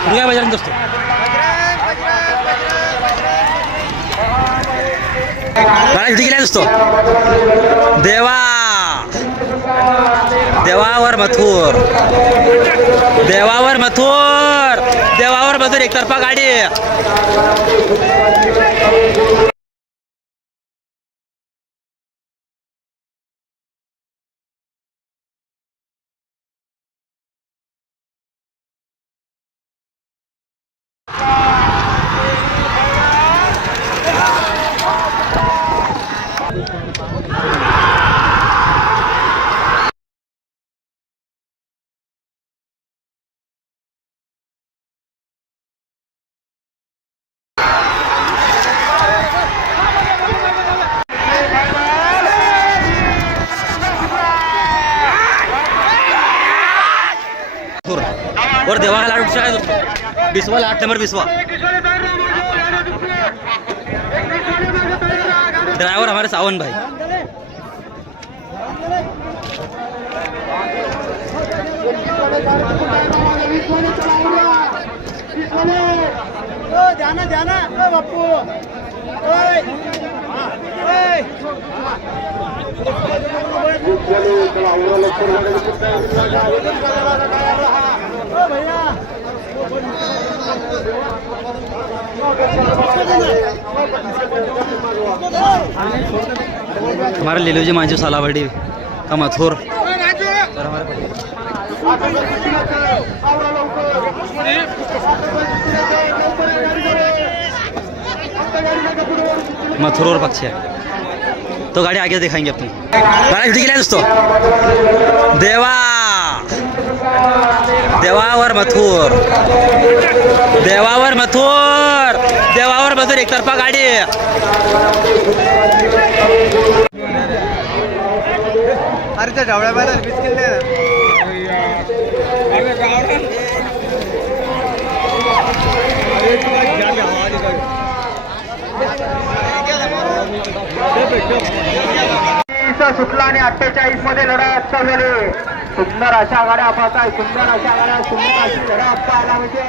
तू काय बजरंग दोस्तो गाडी गेला दोस्तो देवा देवावर मथुर देवावर मथुर देवावर मथुर एकतर्फा गाडी और देवा का लाडू है दोस्तों बिस्वा 8 नंबर बिस्वा ड्राइवर हमारे सावन भाई जाना जाना बापू हमारे लीलू जी मांझू सालावड़ी का मथुर मथुर और पक्ष है तो गाड़ी आगे दिखाएंगे अपनी गाड़ी दिख रहा है दोस्तों देवा देवावर मथुर देवावर मथुर देवावर मथुर एकतर्फा गाडी अरे त्या ढवळ्या बाहेर बिस्किट दे सुटला आणि 48 मध्ये लढत चालू झाली सुंदर अशा गाड्या पाहताय सुंदर अशा गाड्या सुंदर अशी लढत पाहायला मिळते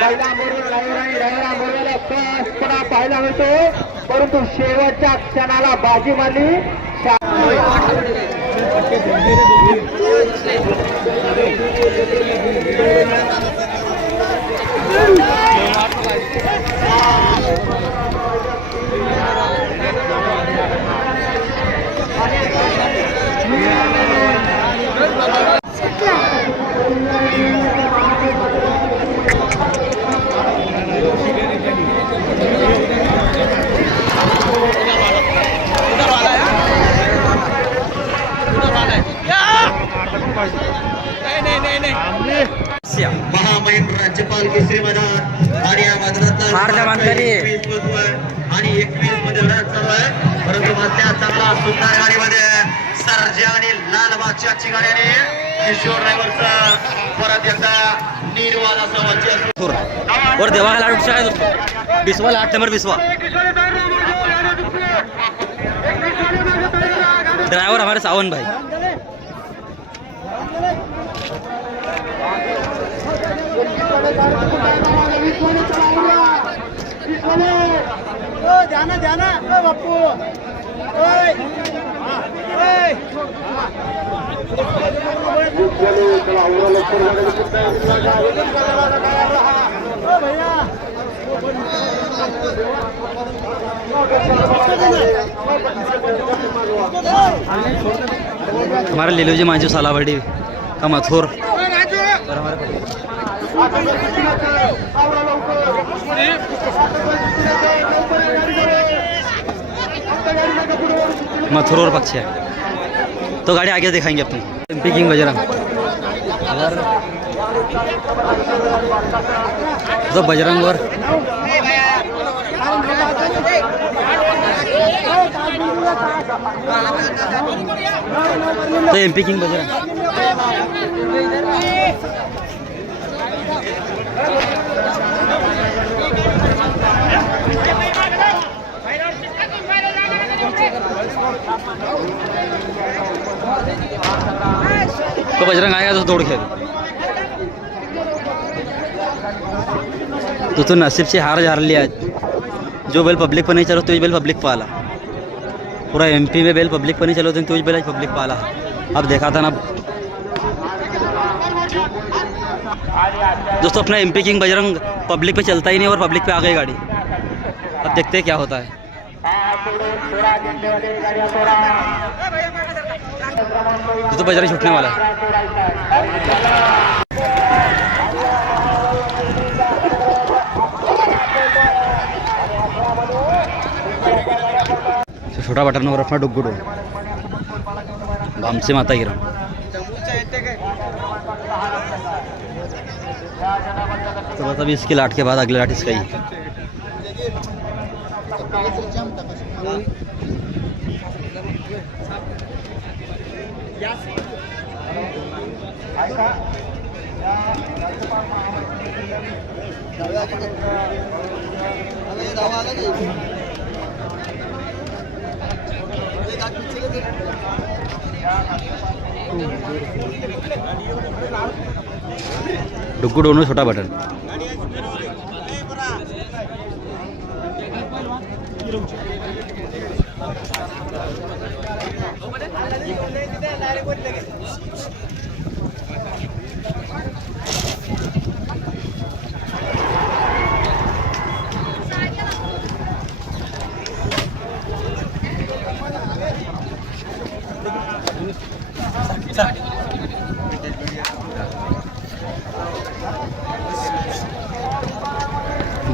पहिला मोडला स्पष्टपणा पाहायला मिळतो परंतु शेवटच्या क्षणाला बाजी मारली महामहिम राज्यपाल केसरी मैदान आणि या मैदानात आणि 21 मध्ये लढत चालू आहे परंतु मधल्या चांगला सुंदर गाडीमध्ये सर्जा आणि लालबागच्या गाड्याने किशोर ड्रायव्हरचा परत एकदा निर्वाद असा वच्चे और देवा का लाडू है दोस्तों बिस्वा 8 नंबर बिस्वा ड्राइवर हमारे सावन भाई जाना जाना बापू हमारे लीलू जी मांझू सालावड़ी का मथुर मथुर और पक्ष है तो गाड़ी आगे दिखाएंगे अपनी एमपी किंग बजरंग तो बजरंग और तो एमपी किंग बजरंग तो बजरंग आएगा तो दौड़ खेल तो नसीब से हार हारली आज. जो बैल पब्लिक पण नाही चालवत तोच बैल पब्लिक पाहिला. पूरा MP में बैल पब्लिक पण नहीं चलवते तोच बैल पब्लिक पाहिला. अब देखा था ना दोस्तों, अपना MP किंग बजरंग पब्लिक पे चलता ही नहीं और पब्लिक पे आ गई गाड़ी. अब देखते हैं क्या होता है. तो बजरंग छूटने वाला है. छोटा बटनवर अपना डुग्गुडो भामसे माता गिरा. तो बस अभी इसकी लाट के बाद अगले लाट इसका ही. डुग्गू दोनों छोटा बटन.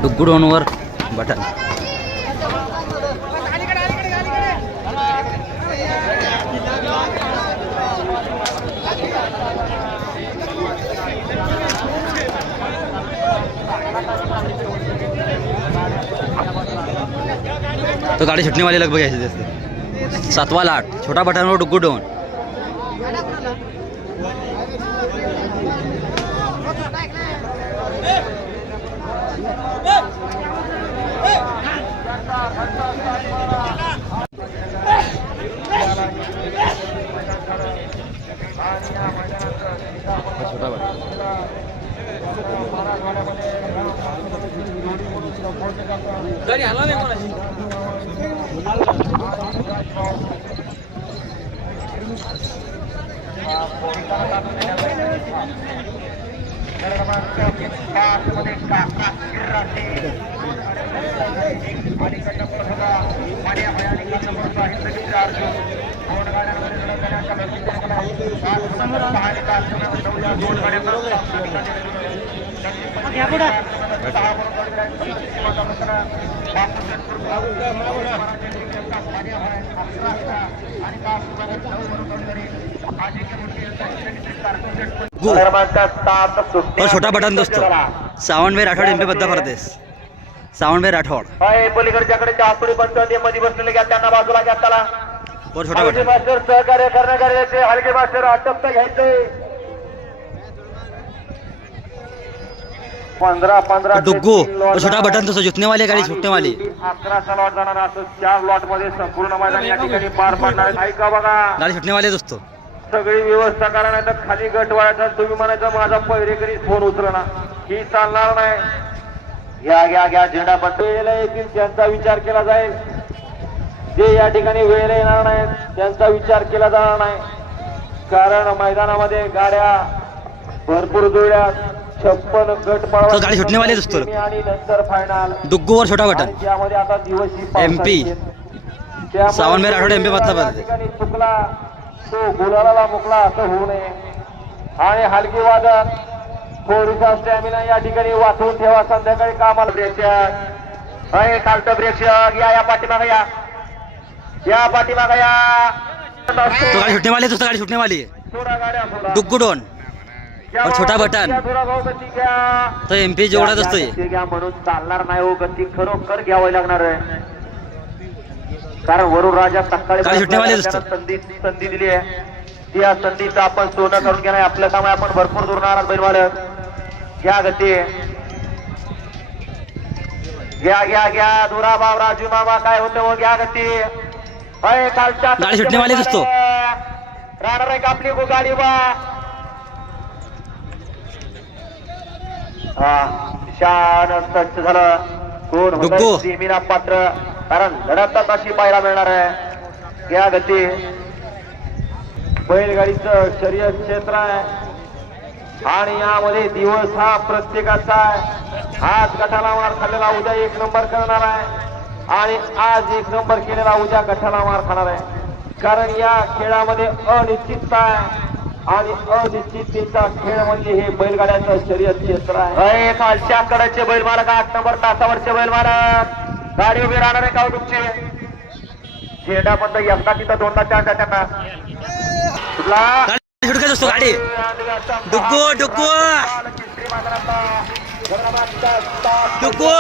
डुग्गू दोनोवर बटन. तो गाड़ी छुटने वाली लगभग ऐसे जैसे 7वां लाट छोटा बटन और डुग्गू डोन. छोटा बटन गाड़ी हला नाही कोणाची. और छोटा बटन दोस्तों सावंत भाई राठोड MP बद्दा परदेश. सावंत भाई राठोड पलीकडच्याकडे चापुडी पंचायती मध्ये बसलेले घ्या त्यांना बाजूला घ्या. त्याला और छोटा बटन. मास्टर सहकार्य करणे गरजेचे. हलके मास्टर अटक घ्यायचे. 15 डुग्गू और छोटा बटन दोस्तों जितने वाली गाड़ी छूटने वाली. 11 लॉट जाणार असं 4 लॉट मध्ये संपूर्ण मैदान या ठिकाणी पार पडणार आहे. ऐका बघा गाड़ी छूटने वाली है दोस्तों. सगळी व्यवस्था करा नाही तर खाली गट वाढायचा. तुम्ही म्हणायचं माझा पहिरेकरी फोन उचलना ही चालणार नाही. घ्या घ्या घ्या झेंडा वेळेला येतील त्यांचा विचार केला जाईल. जे या ठिकाणी वेळेला येणार नाही त्यांचा विचार केला जाणार नाही. कारण मैदानामध्ये गाड्या भरपूर जुळल्या. 56 गट तो गाड़ी छूटने वाली है दोस्तों. आणि नंतर फायनल डुग्गू और छोटा बटन त्यामध्ये आता दिवशी MP सावंत भाई राठोड MP बद्दा परदेश. चुकला तो गुलाला मुकला असं होऊ नये. आणि हलकी वादन थोडीसा स्टॅमिना या ठिकाणी वाचवून ठेवा. संध्याकाळी कामाला ब्रेक खालचं ब्रेक या पाठीमागे या पाठीमागे या. तो गाड़ी छूटने वाली है दोस्तों. गाड़ी छूटने वाली है. थोडा गाड्या सोडा. डुग्गू डोन और छोटा बटन. थोडा भाऊ गती घ्या. तो MP जेवढा दोस्तों ये. गती घ्या म्हणून चालणार नाही हो. गती खरोखर घ्यावी लागणार आहे. कारण वरुण राजा सकाळी गाडी सुटणे वाले दोस्त. संधी दिली आहे. त्या संधीचं आपण सोनं करून घेणार. आपलं काम आहे. आपण भरपूर दूर नाराज बैल मालक. घ्या गती घ्या घ्या घ्या. दुरा भाव राजू मामा काय होतं घ्या गती. कालच्या गाडी सुटणे वाले दोस्तों. राहणार आहे का आपली गाडी बा. हा छान स्वच्छ झालं. कोण डुग्गू. होतं सेमीला पात्र, कारण लढतात अशी पाहायला मिळणार आहे. या गती बैलगाडीचं शर्यत क्षेत्र आहे आणि यामध्ये दिवस हा प्रत्येकाचा आहे. आज गटाला मार खाल्लेला उद्या एक नंबर करणार आहे आणि आज एक नंबर केलेला उद्या गटाला मार खाणार आहे. कारण या खेळामध्ये अनिश्चितता आहे आणि अनिश्चिततेचा खेळ म्हणजे हे बैलगाड्याचं शर्यत क्षेत्र आहे. खालच्या कडेचे बैल मालक 8 नंबर तासावरचे बैल मालक गाडी उभी राहणार आहे का तुमची झेंडा पण एकदा तिथं दोनदा चारदा त्यांना कुठला हुडकत असतो गाडी. डुग्गू डुग्गू डुग्गू